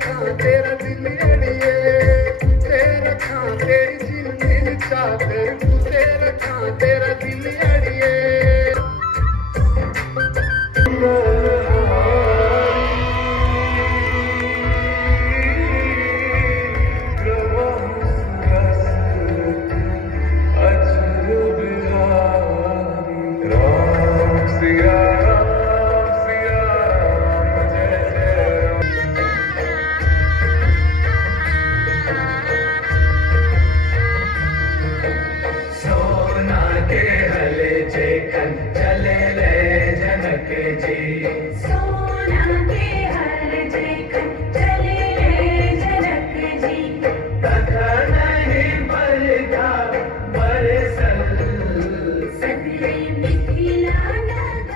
रखा तेरा दिल अड़िए, तेरा रखा तेरी जिंदगी चादर, तुझे रखा तेरा दिल अड़िए। चले ले जनक जी, सोना के हर जगह चले ले जनक जी, कथा नहीं बरखा बरसल सगले मिथिला नगरी।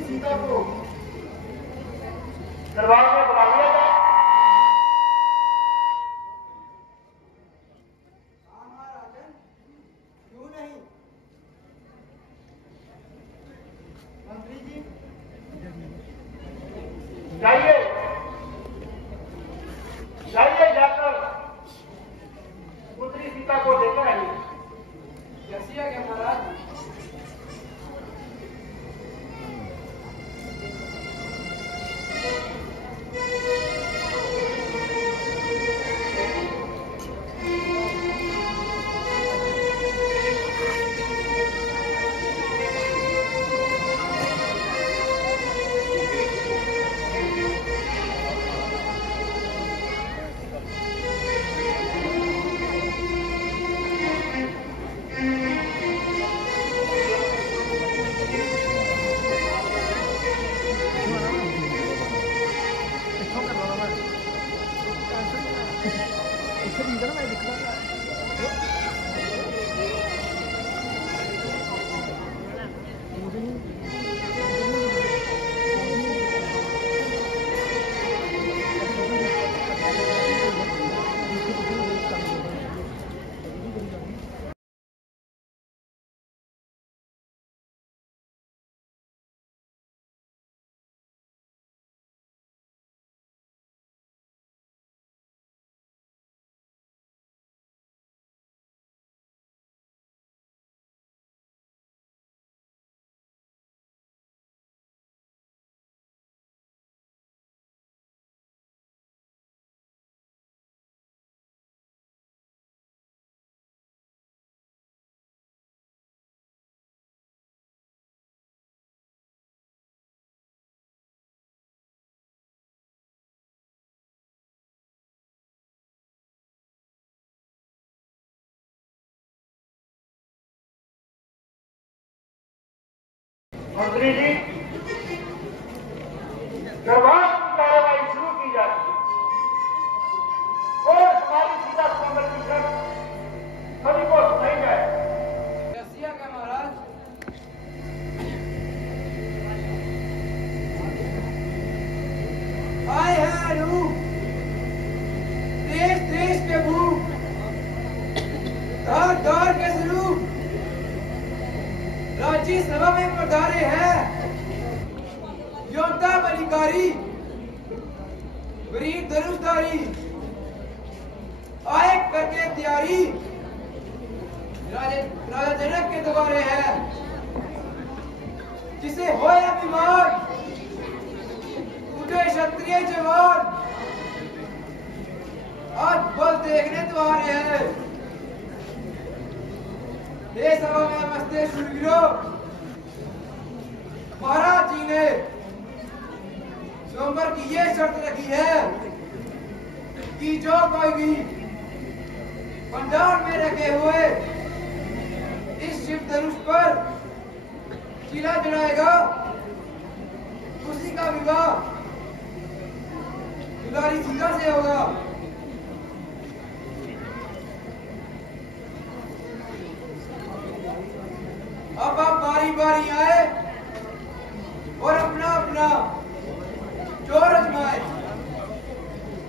सीता को दरबार में बुला लिया जाए। हाँ महाराजन, क्यों नहीं? मंत्री जी जाइए, जाइए जाकर पुत्री सीता को लेकर आइए। कैसी है क्या महाराज? मंत्री जी, दरबार की कार्रवाई शुरू की जाती है और हमारी सीता स्वयंवर की शर्त सभी को सुनाई जाए। रसिया का महाराज, आए हैं रूप देश देश के भूख, दौर दौर के स्वरूप राज्य सभा में पधारे हैं योद्धा बलिकारी वीर धनुषधारी, आए करके तैयारी राजा जनक के द्वारे है, जिसे होए अभिमान उठे क्षत्रिय जवान, आज बल देखने द्वारे है। हे सभा में नमस्ते शूरवीरों, महाराज जी ने स्वयंवर की ये शर्त रखी है कि जो कोई भी भंडार में रखे हुए इस शिव धनुष पर चिला जलाएगा, उसी का विवाह दुलारी सीता से होगा। जोर अजमाए।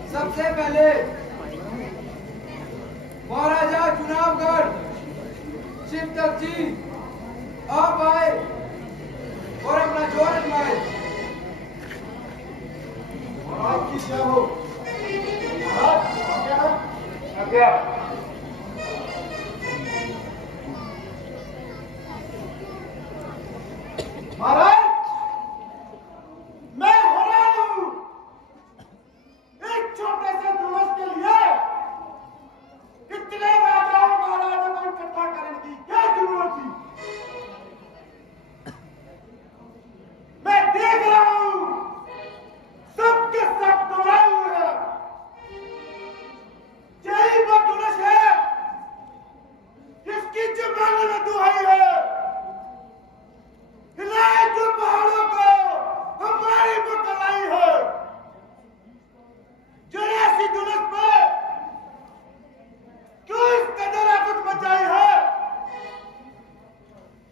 सबसे पहले महाराजा चुनावगढ़ शिवदत्त जी आप आए और अपना जोर अजमाए। आपकी क्या हो आज्ञा। महाराज मैं हैरान हूं, एक छोटे से दिवस के लिए कितने राजाओं महाराजों को इकट्ठा करने की क्या जरूरत थी? मैं देख रहा हूं सबके सब दौड़ाए हुए हैं। यही वो जुलूस है जिसकी जमाने में दुहाई है। हिलाए जो पहाड़ों को हमारी बुकलाई है। जरा सी जुलूस में क्यों इस कदर आफत मचाई है?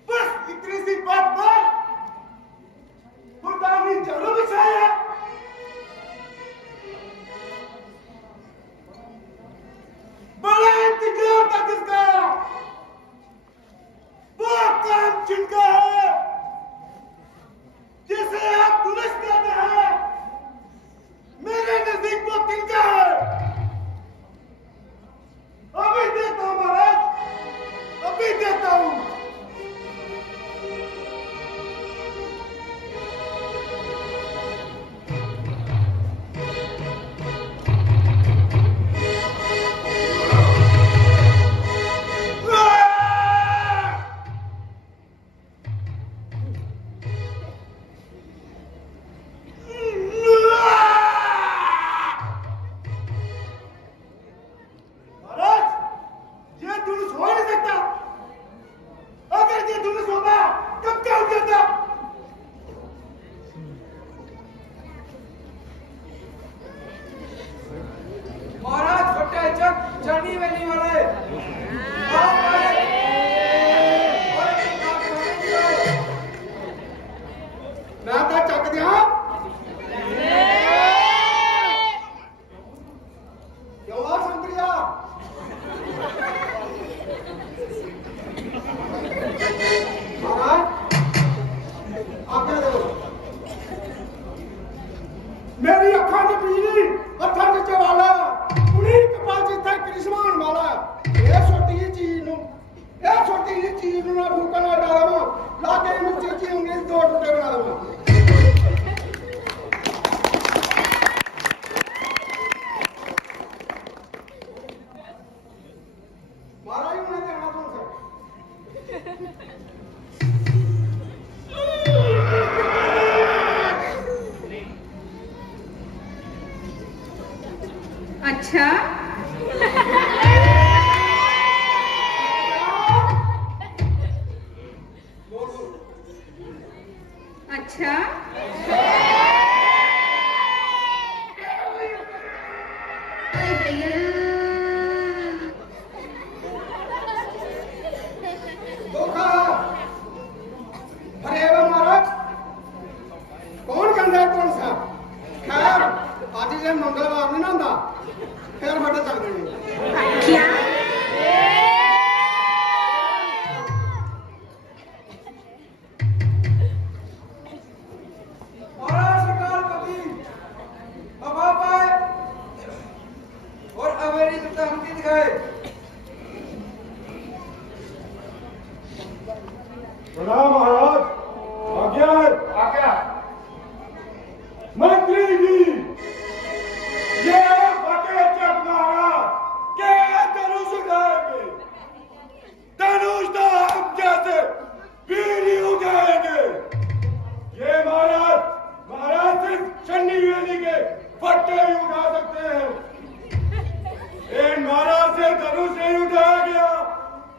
बस इतनी सी बात पर खुदानी जरूर बिछाई है। बड़ा इंतजार था किसका? वो काम जिनका है जिसे आप दुरुस्त कहते हैं, मेरे नजदीक वो तिनका है। अभी देता हूं महाराज, अभी देता हूं। महाराज छोटे चक चढ़नी वेली वाले आप आए और एक काम करने दिया। मैं तो चक दिया क्यों आ संतरिया? महाराज आज्ञा दो। मेरी अखा ने बिजली हथा नीचे वाला उन्हीं कपाल जितना करिश्मा होने वाला। ये छोटी ही चीज ना भूखा ना डालवा लाके इन चीची उंगली दो टुकड़े बना दूंगा। महाराज उन्हें कहना कौन सा? अच्छा अच्छा अरे भैया धोखा। अरे वो महाराज कौन कहता है कौन सा? खैर आज जे मंगलवार नहीं ना होता फिर बड़े चल गए। क्या महाराज सरकारपति अब आप आए और अवेरी तथा हमकी दिखाए। प्रणाम महाराज। आज्ञा आज्ञा। मंत्री जी ये फटे चक महाराज के धनुष उठाएंगे। धनुष तो हम जैसे वीर ही उठाएंगे। ये महाराज सिर्फ छन्नी वेली के फट्टे ही उठा सकते हैं। इन महाराज से धनुष नहीं उठाया गया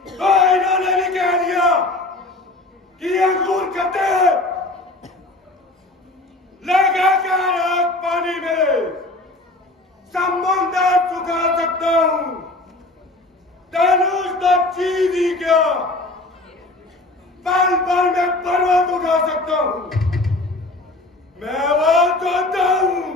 तो इन्होंने भी कह दिया कि अंगूर खट्टे हैं। लगा कर आग पानी में समुद्र सुखा सकता हूं। धनुष तो चीज ही क्या पल पल में पर्वत उठा सकता हूं। मैं वो चाहता हूं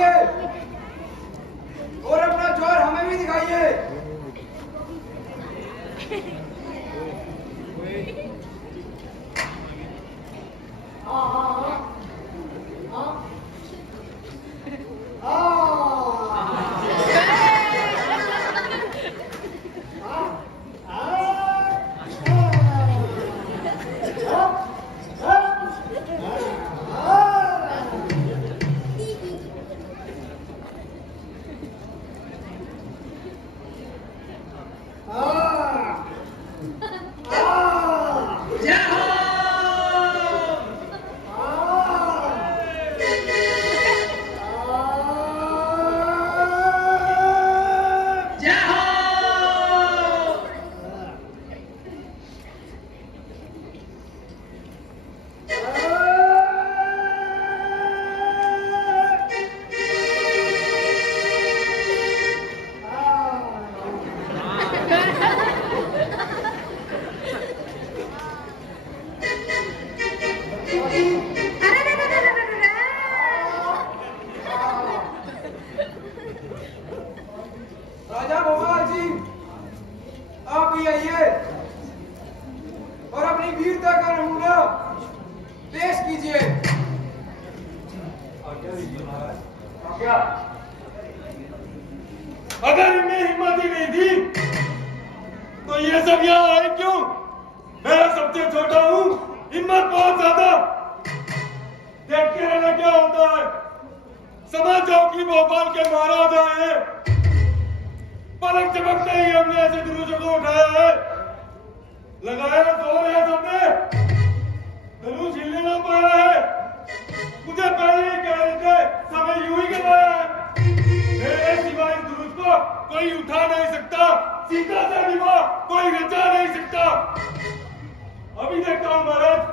भागिए और अपना जोर हमें भी दिखाइए। राजा भोपाल जी, आप भी आइए और अपनी वीरता का नमूना पेश कीजिए। क्या अगर इनमें हिम्मत ही नहीं थी तो ये सब यहाँ आए क्यों? मैं सबसे छोटा हूँ, हिम्मत बहुत ज्यादा। देखते रहना क्या होता है। समझ जाओ कि भोपाल के महाराज आए हैं। पलक चमकते ही हमने ऐसे धनुषों को उठाया है, लगाया जोर है सबने, धनुष हिलने ना पाया है। मुझे पहले ही कह रहे थे, समय यूं ही गवाया है। मेरे सिवा इस धनुष को कोई उठा नहीं सकता, सीता से विवाह कोई रचा नहीं सकता। अभी देखता हूं महाराज।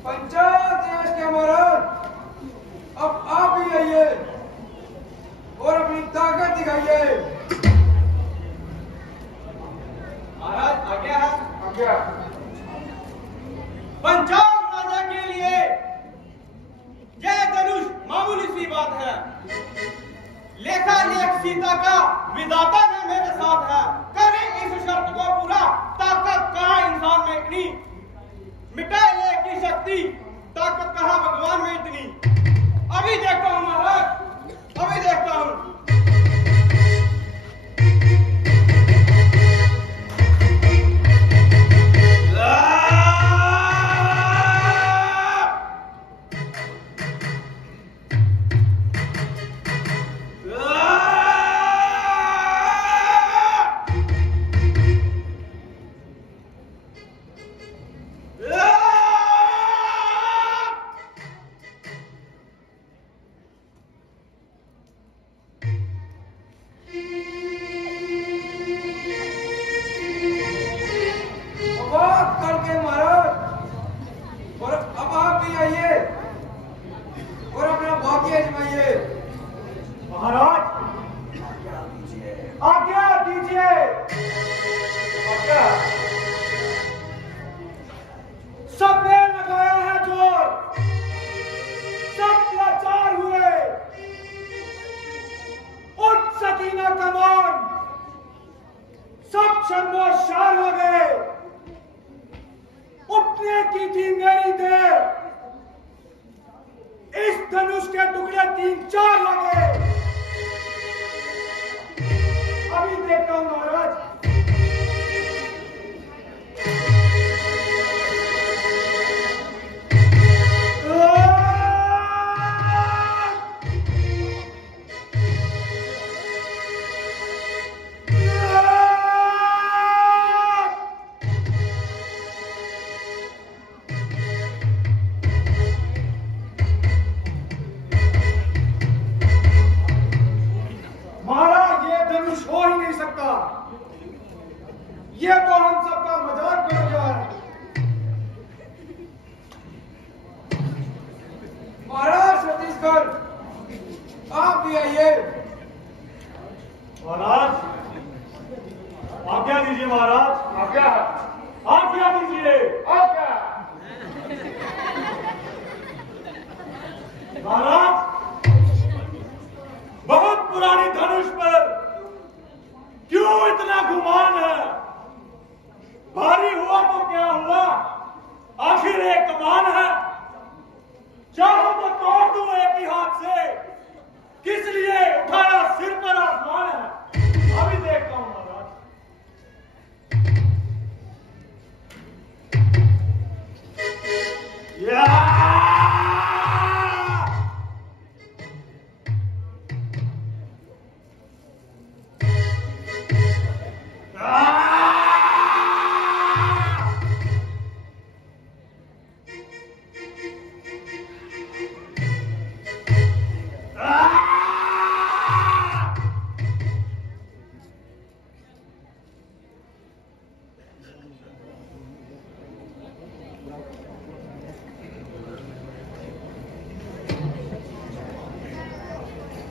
पंचायत देश के महाराज, अब आप भी आइए और अपनी ताकत दिखाइए। महाराज आज्ञा है। आज्ञा। पंजाब राजा के लिए यह धनुष मामूली सी बात है। लेखा लेख सीता का विधाता ने मेरे साथ है। करे इस शर्त को पूरा, ताकत कहाँ इंसान में इतनी, मिटाए लेख की शक्ति, ताकत कहाँ भगवान में इतनी। अभी देखता हूँ महाराज, अभी देखता हूँ। आप भी आइए। महाराज आज्ञा दीजिए महाराज। आज्ञा आज्ञा दीजिए। आज्ञा महाराज बहुत पुरानी धनुष पर क्यों इतना गुमान है? भारी हुआ तो क्या हुआ, आखिर एक कमान है। चाहो तो तोड़ दूं एक ही हाथ से, किस लिए उठाया सिर पर आसमान है। अभी देखता हूं महाराज।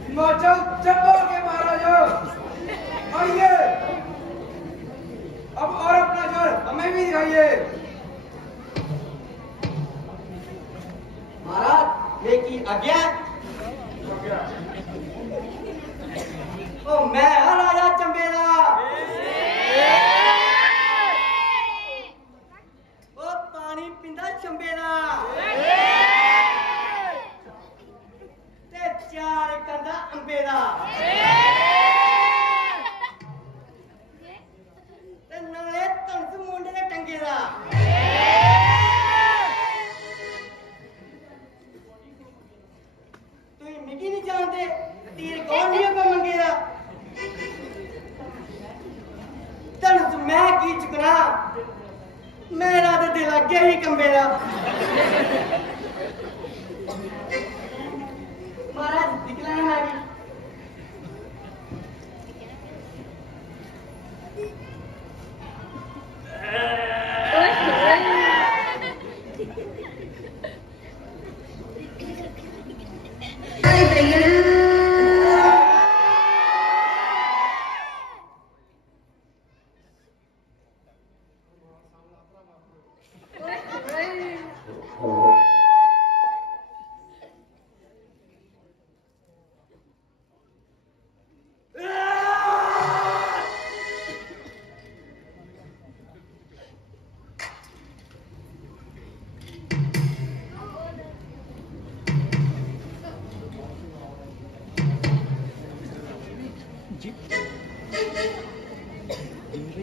हिमाचल चंबा के महाराजा आइए। अब और अपना जोर हमें भी दिखाइए। महाराज लेकी आज्ञा। ओ मैं राजा चंबेला। ओ पानी पिंदा चंबेला। ते चार कंदा अंबेला। ते नाले तंस मुंडे दे टंगेला। तुम मिगी नहीं जानते तीर कौन नहीं पे मंगेला। तंस मैं की चुकना, मेरा तो दिल अगे ही कंबेला। महाराज निकला ना मैं अरे भैया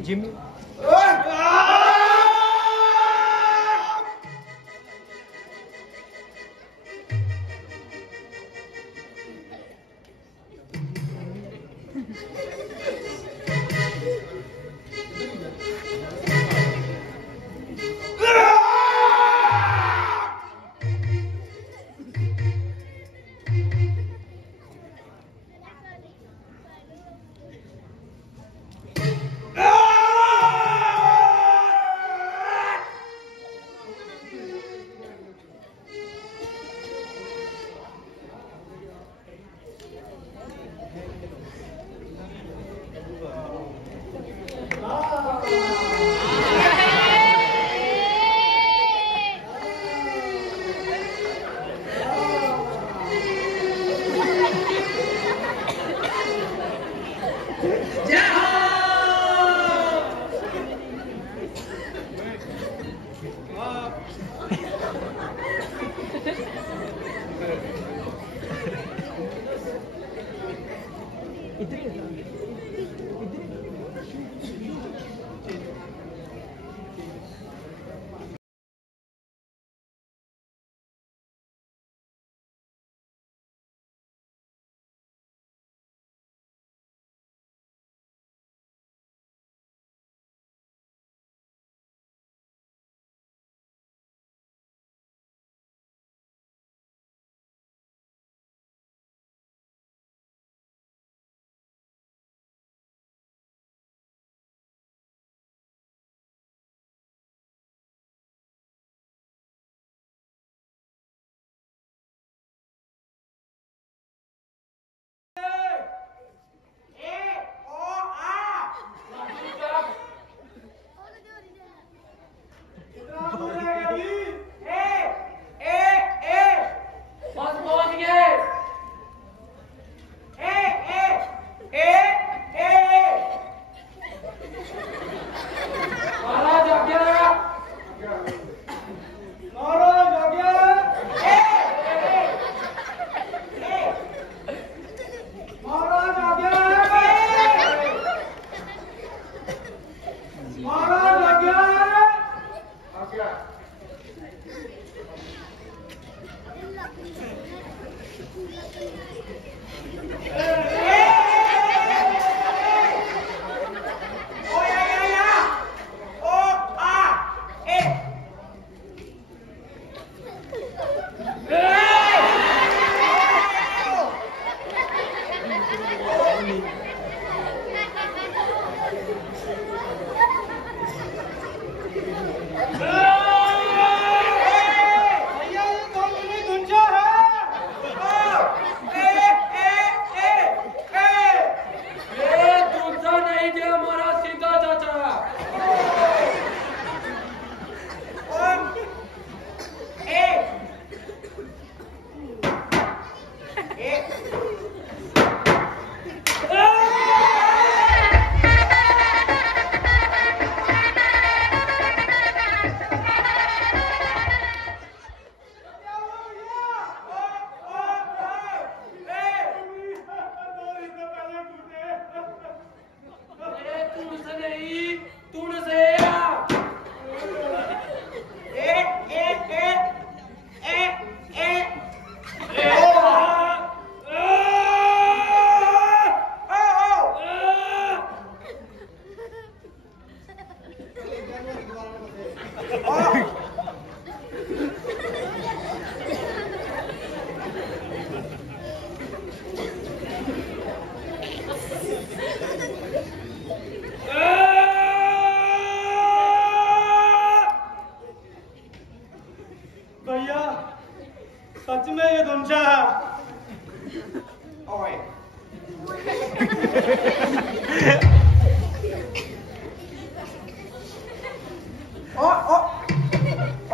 जिम्मी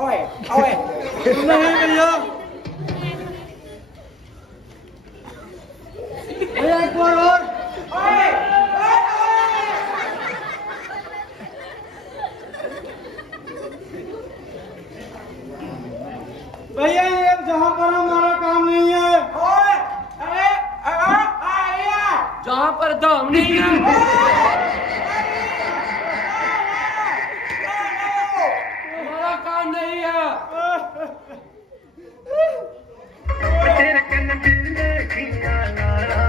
ओए नहीं भैया एक बार और भैया ये जहाँ पर हमारा काम नहीं है जहाँ पर दाम नहीं है हमारा काम नहीं है तेरे कन दिल में खिया नारा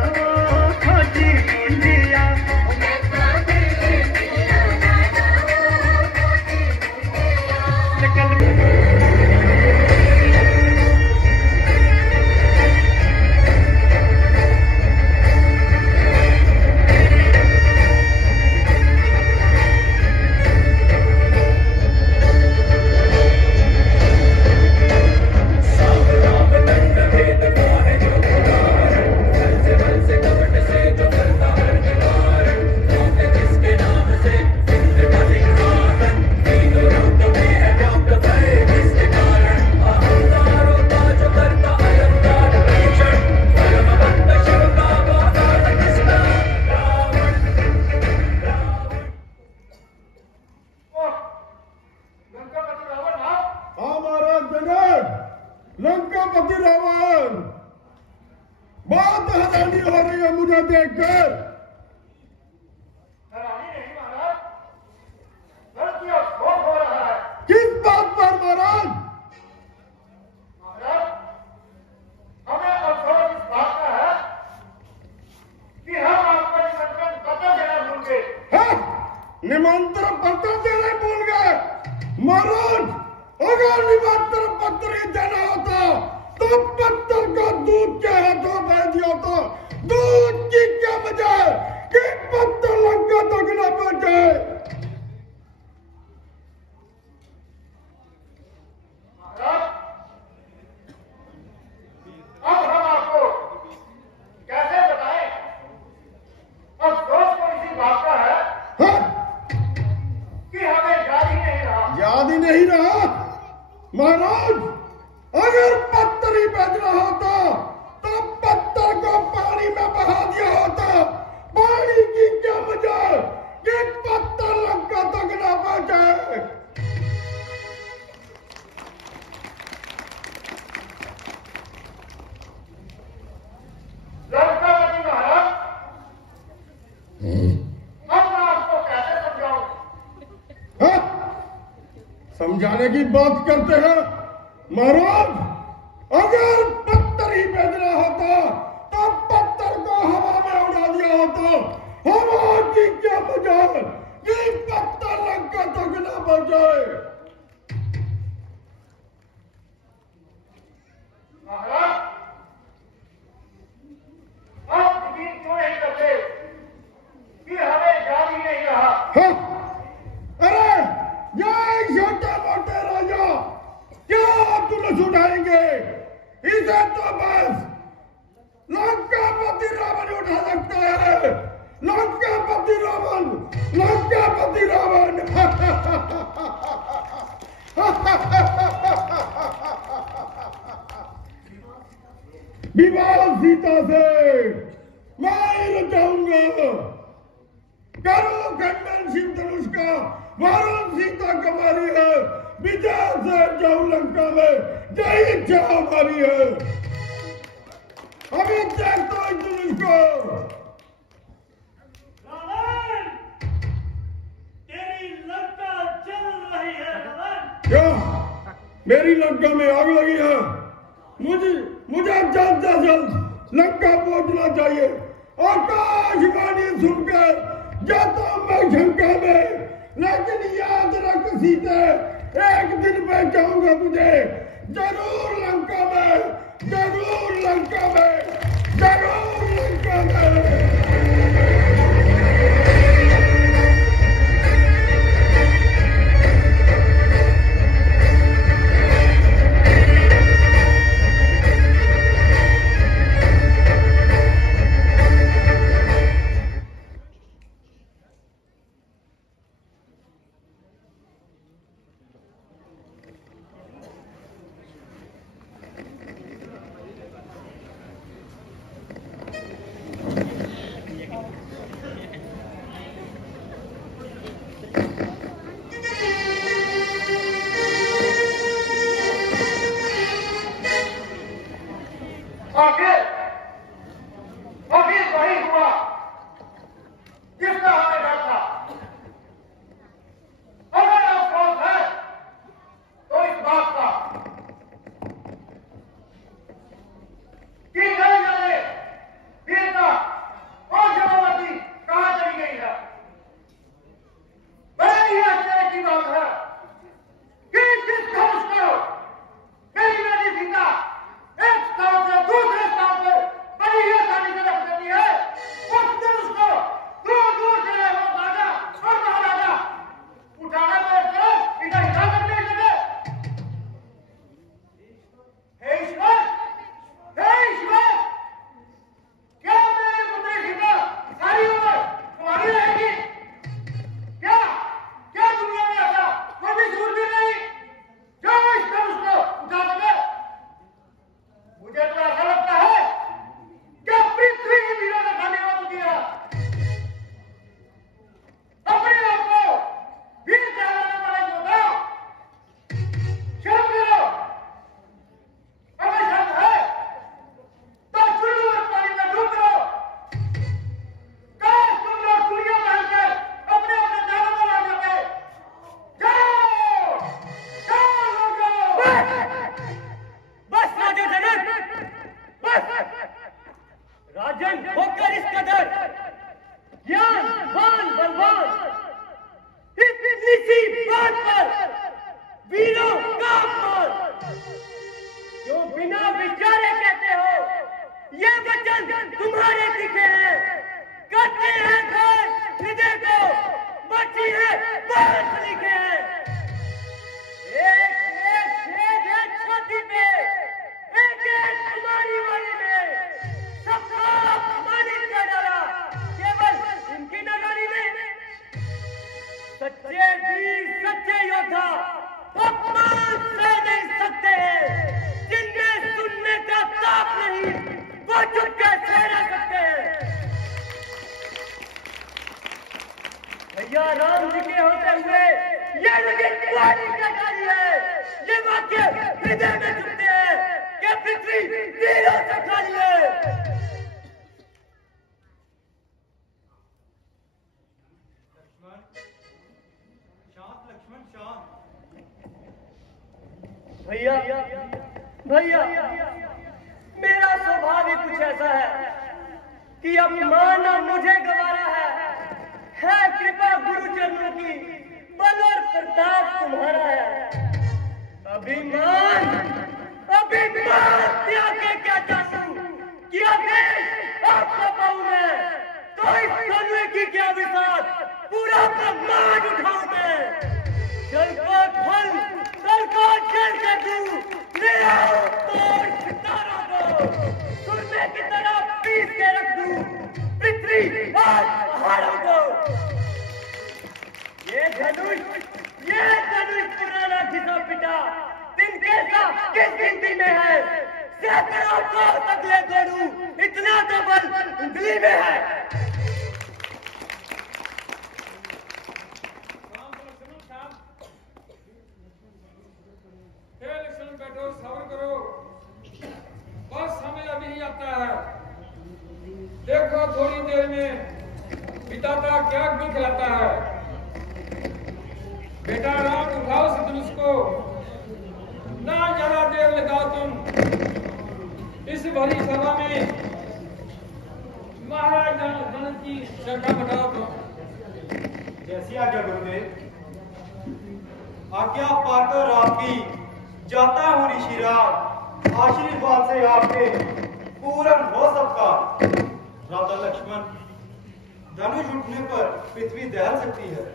खोजी मुंडिया लंकापति रावण बहुत हैरानी हो रही है मुझे देखकर। हैरानी नहीं महाराज, बल्कि अफसोस हो रहा है। किस बात पर महाराज? महाराज, हमें अफसोस इस बात का है कि हम आपका निमंत्रण पत्र देना भूल गए। निमंत्रण पत्र देना भूल गए महाराज। अगर निमंत्रण पत्र ही देना होता तो पत्र को दूध के हाथों भेज दिया होता। दूध की क्या वजह कि पत्र लंका तक न पहुंचे। महाराज, अब हम आपको कैसे बताएं? अफसोस तो इसी बात का है कि हमें याद ही नहीं रहा। याद ही नहीं रहा महाराज। अगर पत्थर ही भेजना होता तो पत्थर को पानी में बहा दिया होता। पानी की क्या वजह कि पत्थर लंका तक न पहुंचे। लंकापति महाराज, अब मैं आपको कैसे समझाऊं? हाँ? समझाने की बात करते हैं महाराज। अगर पत्थर ही भेजना होता तो पत्थर को हवा में उड़ा दिया होता। हवा की क्या वजह कि पत्थर लंका तक न पहुंचे। महाराज, आप यकीन क्यों नहीं करते कि हमें याद ही नहीं रहा? हाँ? अरे ये छोटे मोटे राजा क्या तुलस उठाएंगे? इसे तो बस लंकापति रावण उठा सकता है। लंकापति रावण, लंकापति रावण। विवाह सीता से मैं रचाऊंगा। करो खंडन शिव धनुष का। वारुण सीता कुमारी है। विजय से जाऊं लंका में। जय इच्छा हमारी है। अभी देखता हूं धनुष को। रावण, तेरी लंका जल रही है रावण। क्या मेरी लंका में आग लगी है? मुझे जल्द से जल्द लंका पहुंचना चाहिए। आकाशवाणी सुनकर जाता हूं मैं शंका में, लेकिन याद रख सीते, एक दिन पहुंचाऊंगा तुझे जरूर लंका में। जरूर लंका में। जरूर लंका में। राजन होकर इस कदर ज्ञानवान बलवान इतनी सी बात पर वीरों का अपमान जो बिना विचारे कहते हो ये वचन तुम्हारे लिखे हैं करते हैं घर हृदय को बची है बात लिखे हैं एक एक छेद है छाती पे एक एक तुम्हारी वाली में सबको अपमानित कर डाला केवल इनकी नगारी में सच्चे वीर सच्चे योद्धा अपमान सह नहीं सकते जिनमें सुनने का ताप नहीं वो चुप कैसे रह सकते हैं भैया राम जी के होते हुए ये लगी कुआरी का गाली है ये वाक्य हृदय में चुभते हैं कि पृथ्वी वीरों से खाली है लक्ष्मण शांत। भैया भैया मेरा स्वभाव ही कुछ ऐसा है कि अब माना मुझे गवारा है कृपा गुरु चरणों की बल और प्रताप तुम्हारा है अभिमान त्याग के क्या चाहूं कि अगर आपका पाऊं मैं तो इस सोने की क्या विसात पूरा ब्रह्मांड उठाऊं मैं जल को जल कर दूं ले आओ तोड़ सितारों को सुरमे की तरह पीस के रख दूं पृथ्वी और पहाड़ों को ये धनुष पुराना घिसा पिटा दिन कैसा किस गिनती में है सैकड़ों को तकले दौड़ूं इतना तो बल उंगली में है बैठो सब्र करो बस हमें अभी आता है देखो थोड़ी देर में पिता क्या दिखलाता है बेटा राम उठाओ इस धनुष को ना ज्यादा देर लगाओ तुम इस भरी सभा में महाराज जनक की श्रद्धा बढ़ाओ तुम जैसी आज्ञा गुरुदेव आज्ञा पाकर आपकी जाता हूँ ऋषिराज आशीर्वाद से आपके पूर्ण हो सबका राजा लक्ष्मण धनुष उठने पर पृथ्वी दहल सकती है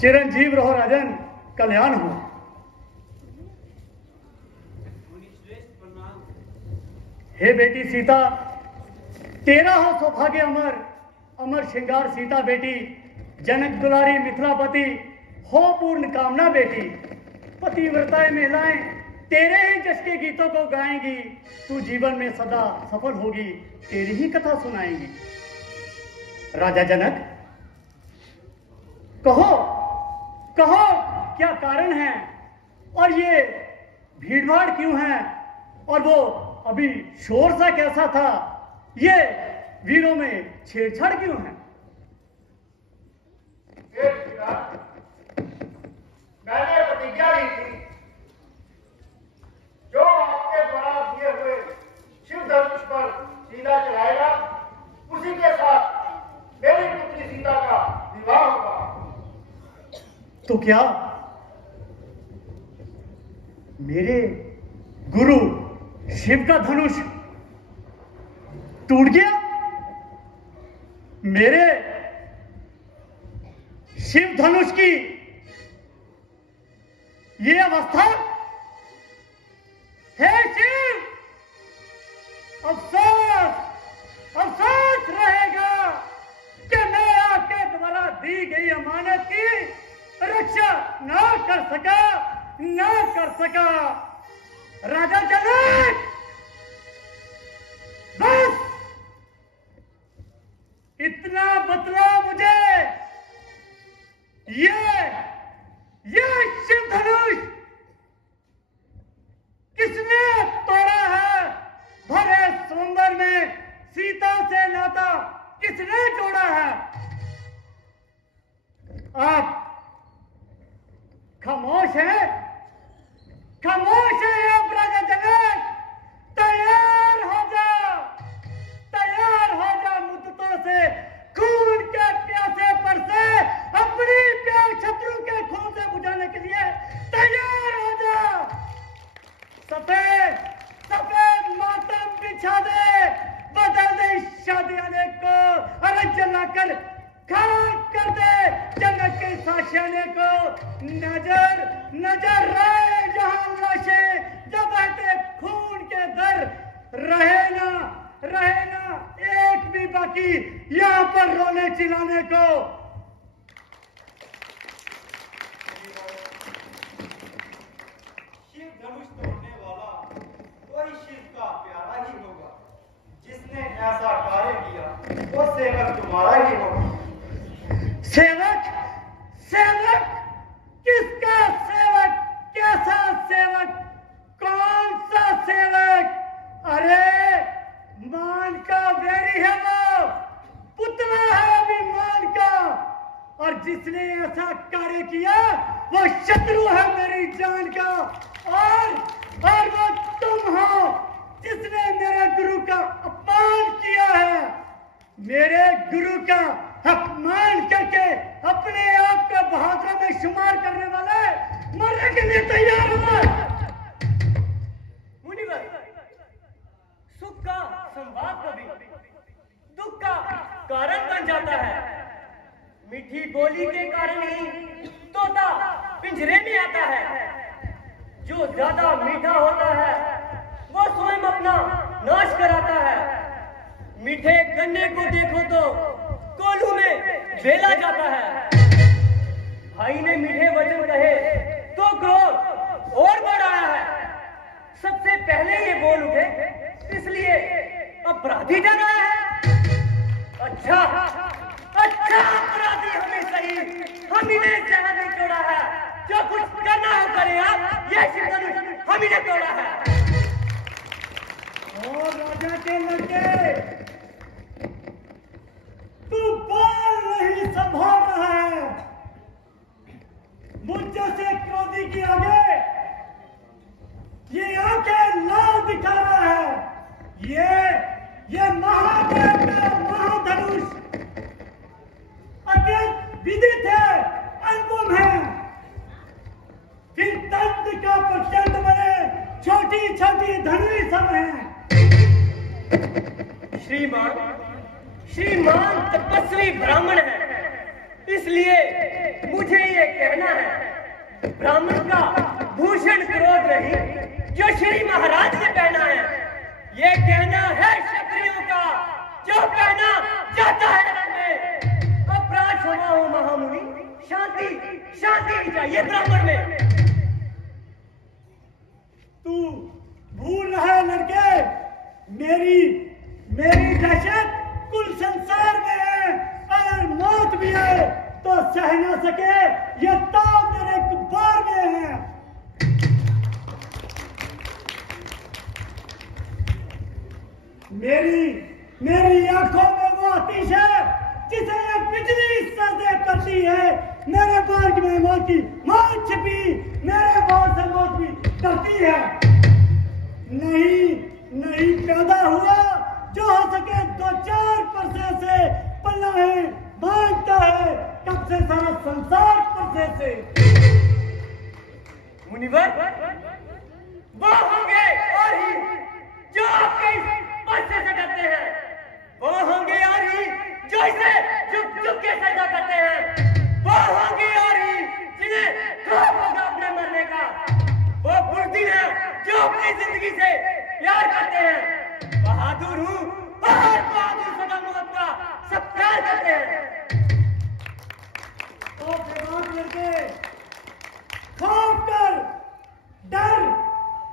चिरंजीव रहो राजन कल्याण हो हे बेटी सीता तेरा हो सौभाग्य अमर अमर श्रृंगार सीता बेटी जनक दुलारी मिथिलापति हो पूर्ण कामना बेटी पतिव्रताएं महिलाएं तेरे ही जश के गीतों को गाएंगी तू जीवन में सदा सफल होगी तेरी ही कथा सुनाएंगी राजा जनक कहो कहो क्या कारण है और ये भीड़ भाड़ क्यों है और वो अभी शोर सा कैसा था, ये वीरों में छेड़छाड़ क्यों है? मैंने प्रतिज्ञा ली थी, जो आपके द्वारा दिए हुए शिव धनुष पर सीधा चलाएगा, उसी के साथ मेरी पुत्री सीता का विवाह होगा। तो क्या मेरे गुरु शिव का धनुष टूट गया? मेरे शिव धनुष की ये अवस्था है शिव? अफसोस रहेगा कि मैं आपके द्वारा दी गई अमानत की रक्षा ना कर सका। राजा जनक, बस इतना बतला मुझे, ये शिव धनुष किसने तोड़ा है? भरे समुंदर में सीता से नाता किसने जोड़ा है? आप खामोश है आप राजा जनक। तैयार हो जा मुद्दतों से खून के प्यासे पर से अपनी प्यास शत्रु के खून से बुझाने के लिए तैयार हो जा। सफेद मातम बिछा दे, बदल दे शादियाने को, अरे जलाकर खाक कर दे जनक के साशियाने को। नजर रहे जहां लाशें जब बहते खून के दर, रहे ना एक भी बाकी यहाँ पर रोने चिल्लाने को। शिव धनुष तोड़ने वाला कोई शिव का प्यारा ही होगा। जिसने ऐसा कार्य किया वो सेवक तुम्हारा ही होगा। सेवक किसका सेवक? कैसा सेवक? कौन सा सेवक? अरे मान का बैरी है वो, पुतला है अभी मान का, और जिसने ऐसा कार्य किया वो शत्रु है मेरी जान का। और वो तुम हो जिसने मेरे गुरु का अपमान किया है। मेरे गुरु का अपमान करके अपने आप को बहादुर में शुमार करने वाले मरने के लिए तैयार हो। मुनिवर, सुख का संवाद कभी दुख का कारण बन जाता है। मीठी बोली के कारण ही तोता पिंजरे में आता है। जो ज्यादा मीठा होता है वो स्वयं अपना नाश कराता है। मीठे गन्ने को देखो तो कोल्हू में बेला जाता है। भाई ने मीठे वचन कहे तो क्रोध और बढ़ आया है। सबसे पहले ये बोल उठे, इसलिए अपराधी डराया है। अच्छा अपराधी हमें सही, हम इन्हें जहां नहीं तोड़ा है। जो कुछ करना हो करे आप, ये शिव धनुष हम इन्हें तोड़ा है। और राजा के लड़के, तू बोल नहीं संभाल रहा है। मुझ जैसे क्रोधी की आगे ये आंखें लाल दिखा रहा है। ये महादेव का महाधनुष अत्यंत विदित है, अनुपम है। फिर तंत्र का प्रचंड बने छोटी धनुष सब है। श्रीमान तपस्वी ब्राह्मण है, इसलिए मुझे ये कहना है, ब्राह्मण का भूषण क्रोध नहीं जो श्री महाराज ने पहना है। ये कहना है क्षत्रियों का जो कहना चाहता है रण में। अपराध क्षमा हो महामुनि, शांति चाहिए ब्राह्मण में। तू भूल रहा है लड़के, मेरी दहशत कुल संसार में है। अगर मौत भी है तो सह न सके, ये ताव मेरे कुब्बार में है। मेरी आंखों में वो आतिश है जिसे ये बिजली सजे करती है। मेरे बाग में मौत की मौत छिपी, मेरे बाग से मौत भी करती है। नहीं पैदा हुआ जो हो सके 2-4 परसे से पल्ला है बांटता है, कब से सारा संसार परसे से। मुनिवर, वो होंगे और ही जो आपके इस परसे से डरते हैं, वो होंगे और ही जो इसे चुप के सजा करते हैं, वो होंगे और ही जिन्हें खौफ होगा अपने मरने का, वो बुज़दिल हैं जो अपनी जिंदगी से प्यार करते हैं। बहादुर हूँ और बहादुर सदा मौत का सत्कार करते हैं। तो बेबाक लड़के, खौफ कर, डर,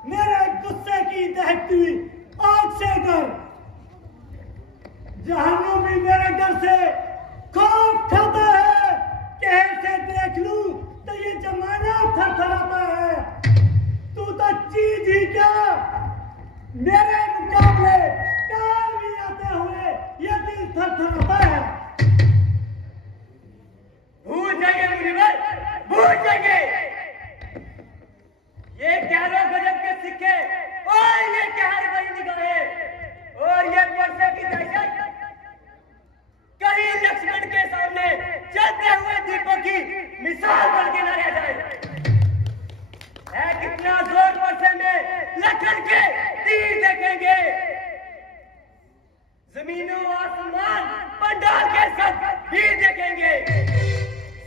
मेरे गुस्से की दहकती हुई आग से डर। जहन्नुम भी मेरे डर से खौफ खाता है, कैसे देख लूं तो ये जमाना थरथराता है। तू तो चीज ही क्या, मेरे मुकाबले काल भी आते हुए ये दिल थरथराता है। भूल जाइए मुनिवर, भूल जाइए। ये ग्यारह गजब के सिक्के और ये कहर भरी निगाहें और ये परसे की दहशत कहीं लक्ष्मण के सामने चलते हुए दीपों की मिसाल बन के न रह जाए। है कितना जोर परसे में लखन के तीर देखेंगे, जमीनों आसमान पंडाल के सब भी देखेंगे,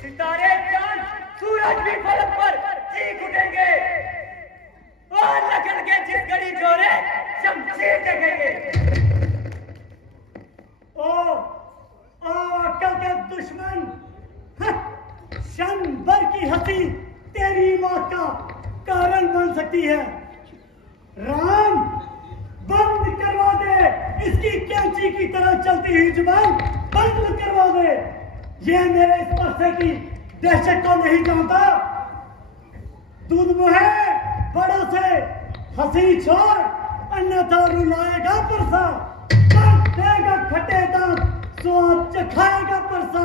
सितारे चांद सूरज भी फलक पर चीख उठेंगे और लखन के जिस घड़ी जोरे शमशीर देखेंगे। ओ अक्ल के दुश्मन, क्षण भर की हंसी तेरी मौत का कारण बन सकती है। राम, बंद करवा दे इसकी कैंची की तरह चलती हुई जुबान, बंद करवा दे। ये मेरे इस परसे की दहशत को नहीं जानता। दूध मुहे बड़ों से हंसी छोड़, अन्यथा रुलाएगा परसा, कर देगा खट्टे दांत, स्वाद चखाएगा परसा।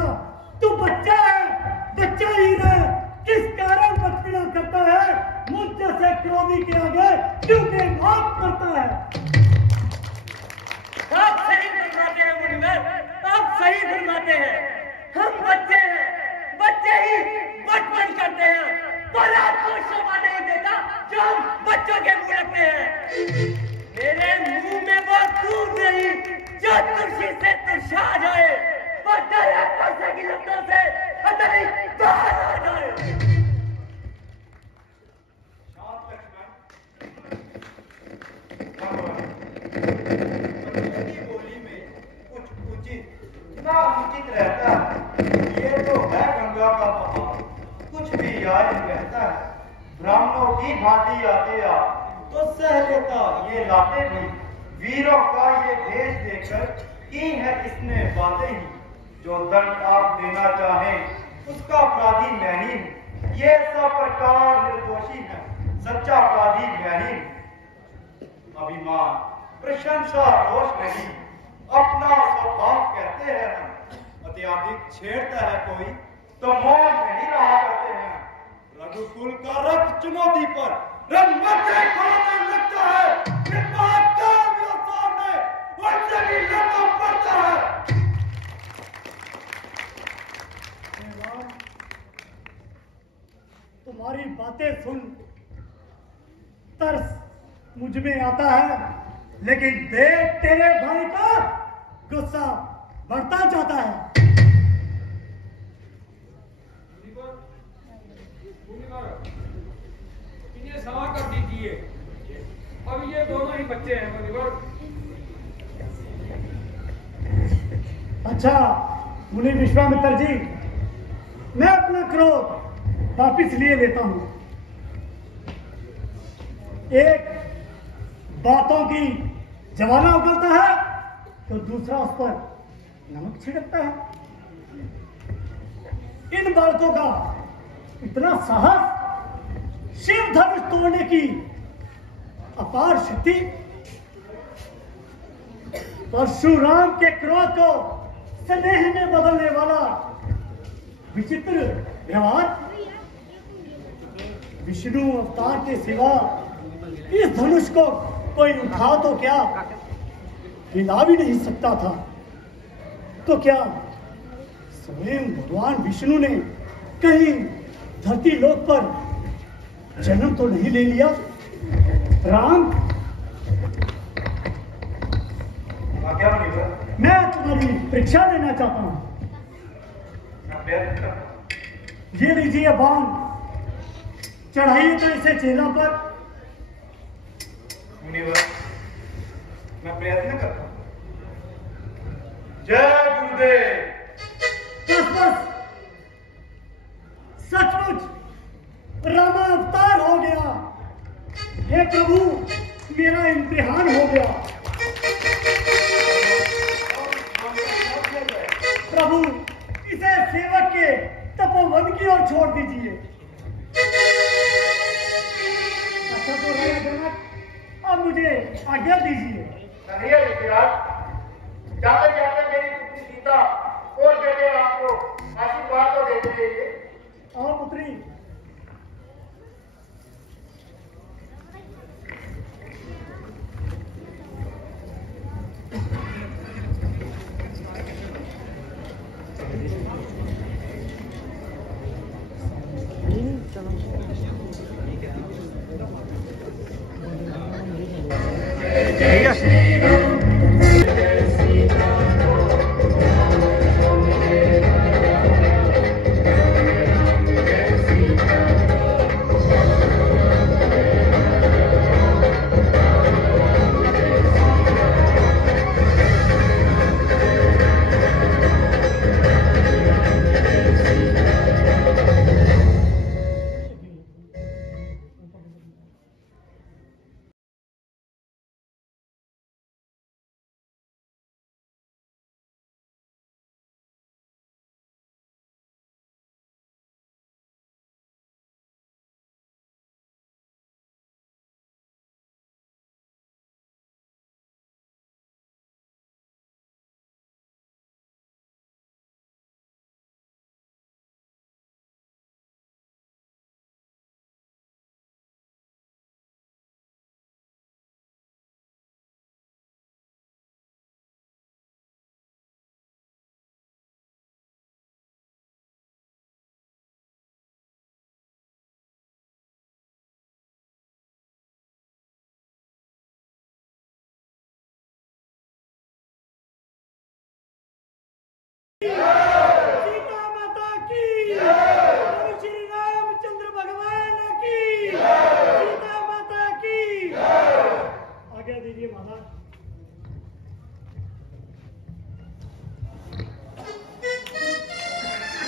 तू बच्चा है, बच्चा ही रहे, किस कारण बचपना करता है, मुझ जैसे क्रोधी के आगे क्योंकि माफ करता है। आप सही फरमाते हैं मुनिवर, आप सही फरमाते हैं। हम बच्चे हैं, बच्चे ही बचपन करते हैं, पर आपको शोभा नहीं देता जो हम बच्चों के मुंह लगते हैं। मेरे मुंह में वो दूध नहीं जो तुलसी से तुरशा जाए, पर तेरे परसे की लपटों से हथेली बाहर आ जाए। बोली में कुछ उचित ना उचित रहता है। ये तो है गंगा का बहाव, कुछ भी याद रहता है। ब्राह्मणों की भांति आते आप तो सह लेता ये लाते भी, वीरों का ये भेष देकर की है इसने बातें ही। जो दंड आप देना चाहें उसका अपराधी मैं ही हूं। ये सब प्रकार निर्दोषी है, सच्चा अपराधी मैं ही हूं। अभिमान, प्रशंसा, रोष नहीं, अपना स्वभाव कहते हैं हम। अत्याधिक छेड़ता है कोई तो मौन नहीं रहा करते हैं। रघुकुल का रथ चुनौती पर रंगमंचे खोलने लगता है, फिर बात सामने उनसे भी लड़ना पड़ता है। तुम्हारी बातें सुन तरस मुझ में आता है, लेकिन देख तेरे भाई का गुस्सा बढ़ता जाता है। इन्हें क्षमा कर दीजिए, अब ये दोनों ही बच्चे हैं मुनिवर। अच्छा मुनि विश्वामित्र जी, मैं अपना क्रोध वापिस लिए लेता हूं। एक बातों की जमाना उगलता है तो दूसरा उस पर नमक छिड़कता है। इन बालकों का इतना साहस, शिव धनुष तोड़ने की अपार शक्ति, परशुराम के क्रोध को स्नेह में बदलने वाला विचित्र व्यवहार। विष्णु अवतार के सिवा इस धनुष को कोई उठा तो क्या, हिला भी नहीं सकता था। तो क्या स्वयं भगवान विष्णु ने कहीं धरती लोक पर जन्म तो नहीं ले लिया? राम, क्या मुनिवर? मैं तुम्हारी परीक्षा लेना चाहता हूं। ये लीजिए बाण, चढ़ाइए तो इसे चेला पर। मुनिवर, मैं प्रयत्न करता हूं। जय गुरुदेव। बस सचमुच रामा अवतार हो गया। हे प्रभु, मेरा इम्तिहान हो गया। प्रभु, इसे सेवक के तपोवन की ओर छोड़ दीजिए। अच्छा तो राजा जनक, अब मुझे आज्ञा दीजिए। नहीं है ऋषिराज, जाते जाते मेरी पुत्री सीता और बेटे राम को आशीर्वाद तो देते रहिए। और पुत्री, ठीक है।